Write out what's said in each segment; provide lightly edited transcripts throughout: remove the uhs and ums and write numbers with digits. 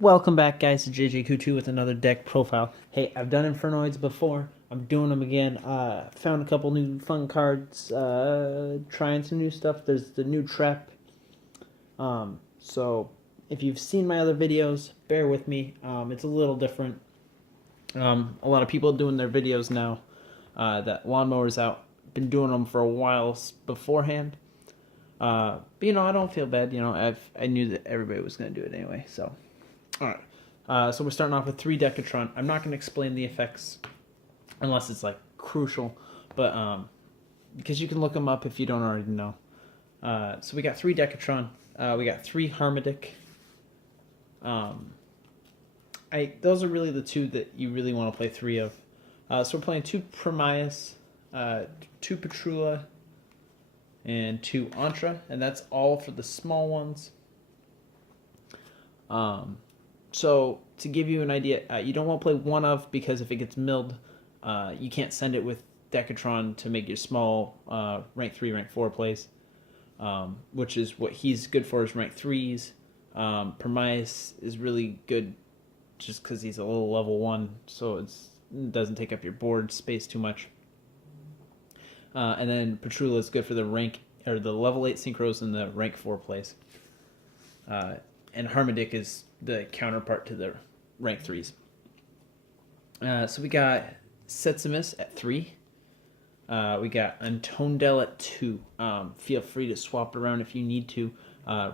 Welcome back, guys, to JJ2 with another deck profile. Hey, I've done infernoids before. I'm doing them again. Found a couple new fun cards. Trying some new stuff. There's the new trap. So if you've seen my other videos, bear with me. It's a little different. A lot of people doing their videos now. That lawnmower's out. Been doing them for a while beforehand. But I don't feel bad. I knew that everybody was gonna do it anyway. So. Alright, so we're starting off with 3 Decatron. I'm not going to explain the effects unless it's like crucial, but because you can look them up if you don't already know. So we got 3 Decatron, we got 3 Harmodic. Those are really the 2 that you really want to play 3 of. So we're playing 2 Promias, 2 Petrula, and 2 Antra, and that's all for the small ones. So to give you an idea, you don't want to play 1 of, because if it gets milled, you can't send it with Decatron to make your small rank 3, rank 4 plays, which is what he's good for, is rank 3s. Promias is really good just because he's a little level 1, so it doesn't take up your board space too much. And then Petrula is good for the level 8 synchros and the rank 4 plays. And Harmodic is the counterpart to the rank 3s. So we got Setsumis at 3. We got Antondel at 2. Feel free to swap around if you need to.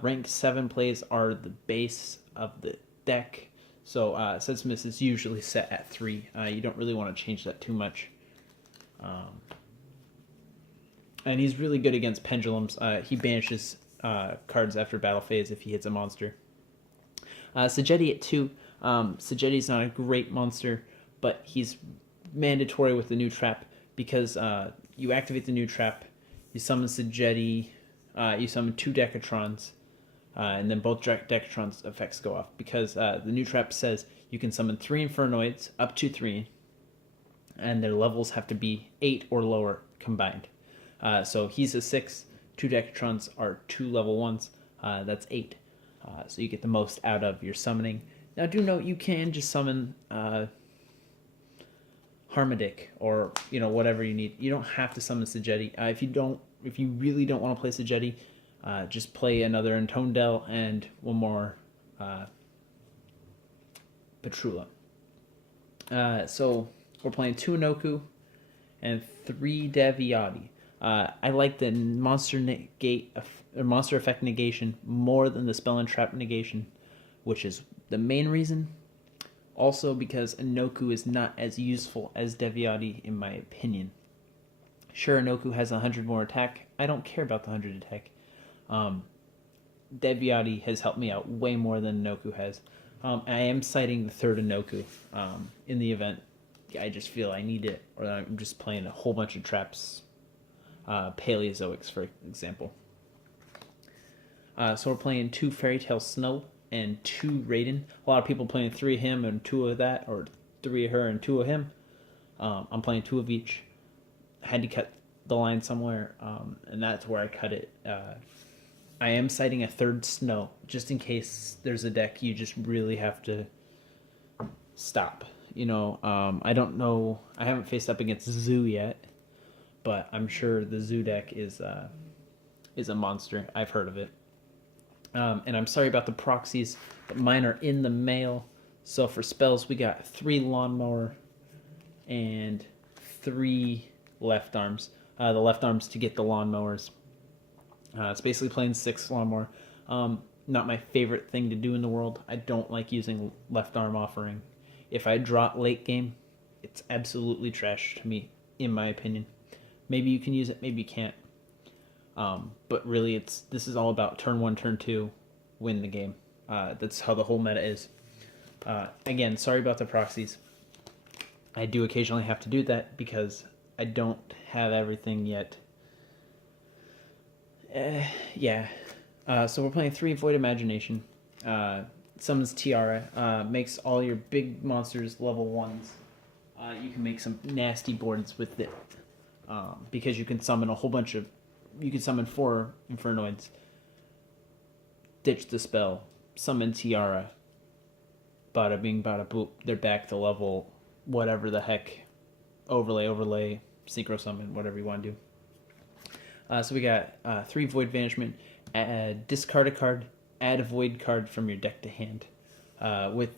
Rank 7 plays are the base of the deck. So Setsumis is usually set at 3. You don't really want to change that too much. And he's really good against pendulums. He banishes cards after battle phase if he hits a monster. Sagetti at 2. Sagetti's not a great monster, but he's mandatory with the new trap because you activate the new trap, you summon Sagetti, you summon 2 Decatrons, and then both Decatrons' effects go off because the new trap says you can summon 3 Infernoids, up to 3, and their levels have to be 8 or lower combined. So he's a 6, 2 Decatrons are 2 level 1s, that's 8. So you get the most out of your summoning. Now do note you can just summon Harmodic or whatever you need. You don't have to summon Sagetti. If you really don't want to play Sagetti, just play another Antondel and 1 more Petrula. So we're playing 2 Inoku and 3 Deviati. I like the monster effect negation more than the spell and trap negation, which is the main reason. Also because Inoku is not as useful as Deviati in my opinion. Sure, Inoku has 100 more attack. I don't care about the 100 attack. Deviati has helped me out way more than Inoku has. I am citing the 3rd Inoku in the event I just feel I need it, or I'm just playing a whole bunch of traps. Paleozoics, for example. So we're playing 2 Fairy Tale Snow and 2 Raiden. A lot of people playing 3 of him and 2 of that, or 3 of her and 2 of him. I'm playing 2 of each. I had to cut the line somewhere, and that's where I cut it. I am citing a 3rd Snow, just in case there's a deck you just really have to stop. I don't know. I haven't faced up against Zoo yet, but I'm sure the Zoo deck is a monster. I've heard of it. And I'm sorry about the proxies, but mine are in the mail. So for spells, we got 3 Lawnmower and 3 Left Arms. The Left Arms to get the Lawnmowers. It's basically playing 6 Lawnmower. Not my favorite thing to do in the world. I don't like using Left Arm Offering. If I draw it late game, it's absolutely trash to me, in my opinion. Maybe you can use it, maybe you can't. But really, this is all about turn 1, turn 2, win the game. That's how the whole meta is. Again, sorry about the proxies. I do occasionally have to do that because I don't have everything yet. Yeah. So we're playing 3 Void Imagination. Summons Tiara. Makes all your big monsters level 1s. You can make some nasty boards with it. Because you can summon a whole bunch of... You can summon 4 Infernoids. Ditch the spell. Summon Tiara. bada bing, bada boop. They're back to level whatever the heck. Overlay, synchro summon, whatever you want to do. So we got 3 Void Banishment. Discard a card, add a Void card from your deck to hand. With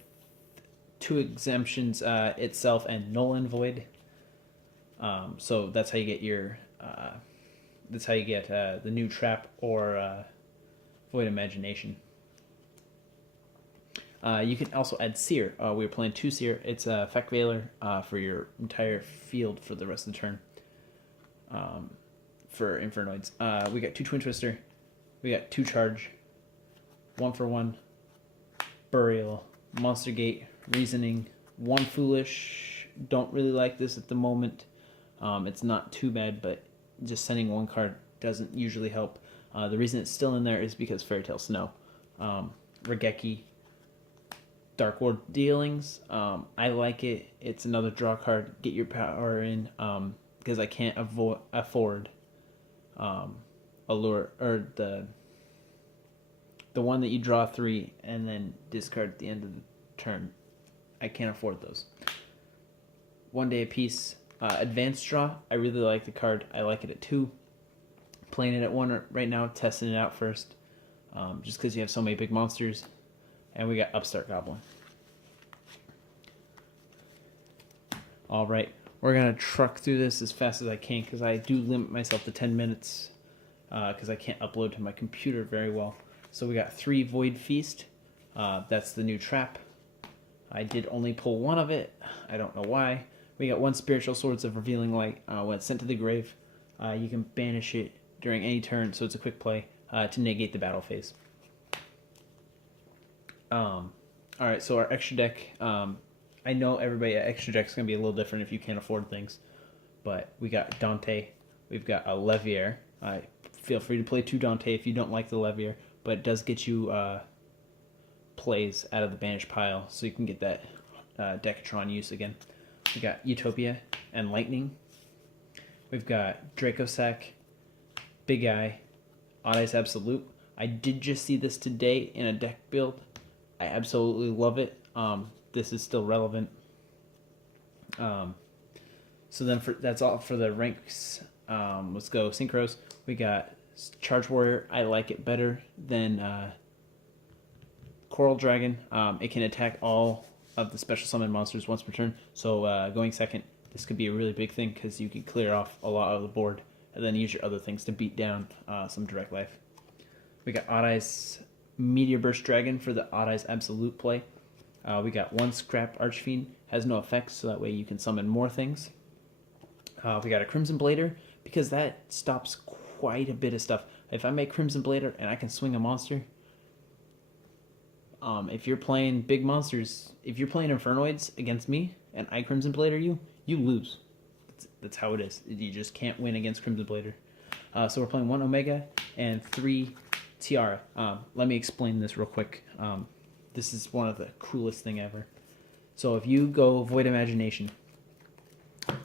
2 exemptions itself and null and void. So that's how you get your the new trap or Void Imagination. You can also add Seer. We were playing 2 Seer. It's a Effect Veiler for your entire field for the rest of the turn. For Infernoids. We got 2 Twin Twister. We got 2 Charge. 1 for 1. Burial. Monster Gate. Reasoning. 1 Foolish. Don't really like this at the moment. It's not too bad, but just sending 1 card doesn't usually help. The reason it's still in there is because Fairy Tale Snow. Regeki. Dark Ward Dealings. I like it. It's another draw card. Get your power in. Because I can't afford Allure, or the one that you draw 3 and then discard at the end of the turn. I can't afford those. 1 day a piece. Advanced Draw. I really like the card. I like it at 2. Playing it at 1 right now. Testing it out first. Just because you have so many big monsters. And we got Upstart Goblin. All right. We're going to truck through this as fast as I can because I do limit myself to 10 minutes because I can't upload to my computer very well. So we got 3 Void Feast. That's the new trap. I did only pull 1 of it. I don't know why. We got 1 Spiritual Swords of Revealing Light. When it's sent to the grave, you can banish it during any turn, so it's a quick play to negate the battle phase. Alright, so our extra deck, I know everybody at extra deck is going to be a little different if you can't afford things, but we got Dante, we've got a Levier. Feel free to play 2 Dante if you don't like the Levier, but it does get you plays out of the banished pile, so you can get that Decatron use again. We got Utopia and Lightning. We've got Dracosac, Big Eye, Odd Eyes Absolute. I did just see this today in a deck build. I absolutely love it. This is still relevant. So then that's all for the ranks. Let's go synchros. We got Charge Warrior. I like it better than Coral Dragon. It can attack all of the special summon monsters once per turn. So going second, this could be a really big thing because you can clear off a lot of the board and then use your other things to beat down some direct life. We got Odd Eyes Meteor Burst Dragon for the Odd Eyes Absolute play. We got 1 Scrap Archfiend. Has no effects, so that way you can summon more things. We got a Crimson Blader, because that stops quite a bit of stuff. If I make Crimson Blader and I can swing a monster, if you're playing big monsters, if you're playing Infernoids against me and I Crimson Blader you lose. That's how it is. You just can't win against Crimson Blader. So we're playing 1 Omega and 3 Tiara. Let me explain this real quick. This is one of the coolest thing ever. So if you go Void Imagination,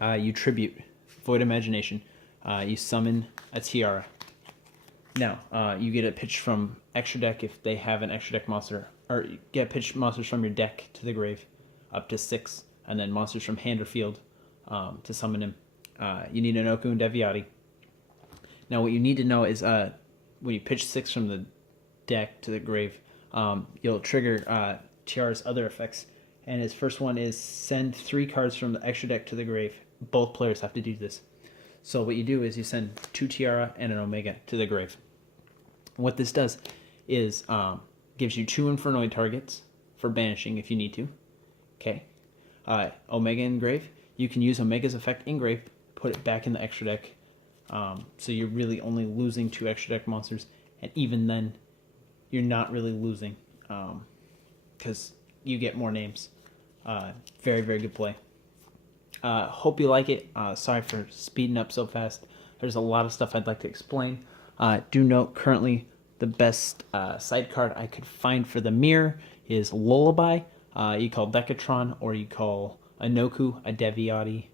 you tribute Void Imagination, you summon a Tiara. Now, you get a pitch from extra deck if they have an extra deck monster, or you get pitch monsters from your deck to the grave, up to 6, and then monsters from hand or field to summon him. You need Anoku and Deviati. Now, what you need to know is when you pitch 6 from the deck to the grave, you'll trigger Tiara's other effects. And his first one is send 3 cards from the extra deck to the grave. Both players have to do this. So what you do is you send 2 Tiara and an Omega to the grave. What this does is gives you 2 Infernoid targets for banishing if you need to. Okay. Omega in grave. You can use Omega's effect in grave, put it back in the extra deck. So you're really only losing 2 extra deck monsters. And even then, you're not really losing because you get more names. Very, very good play. Hope you like it. Sorry for speeding up so fast. There's a lot of stuff I'd like to explain. Do note currently the best side card I could find for the mirror is Lullaby. You call Decatron or you call Anoku, a Deviati,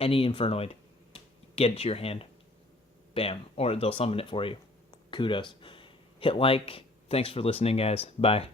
any Infernoid. Get it to your hand. Bam. Or they'll summon it for you. Kudos. Hit like. Thanks for listening, guys. Bye.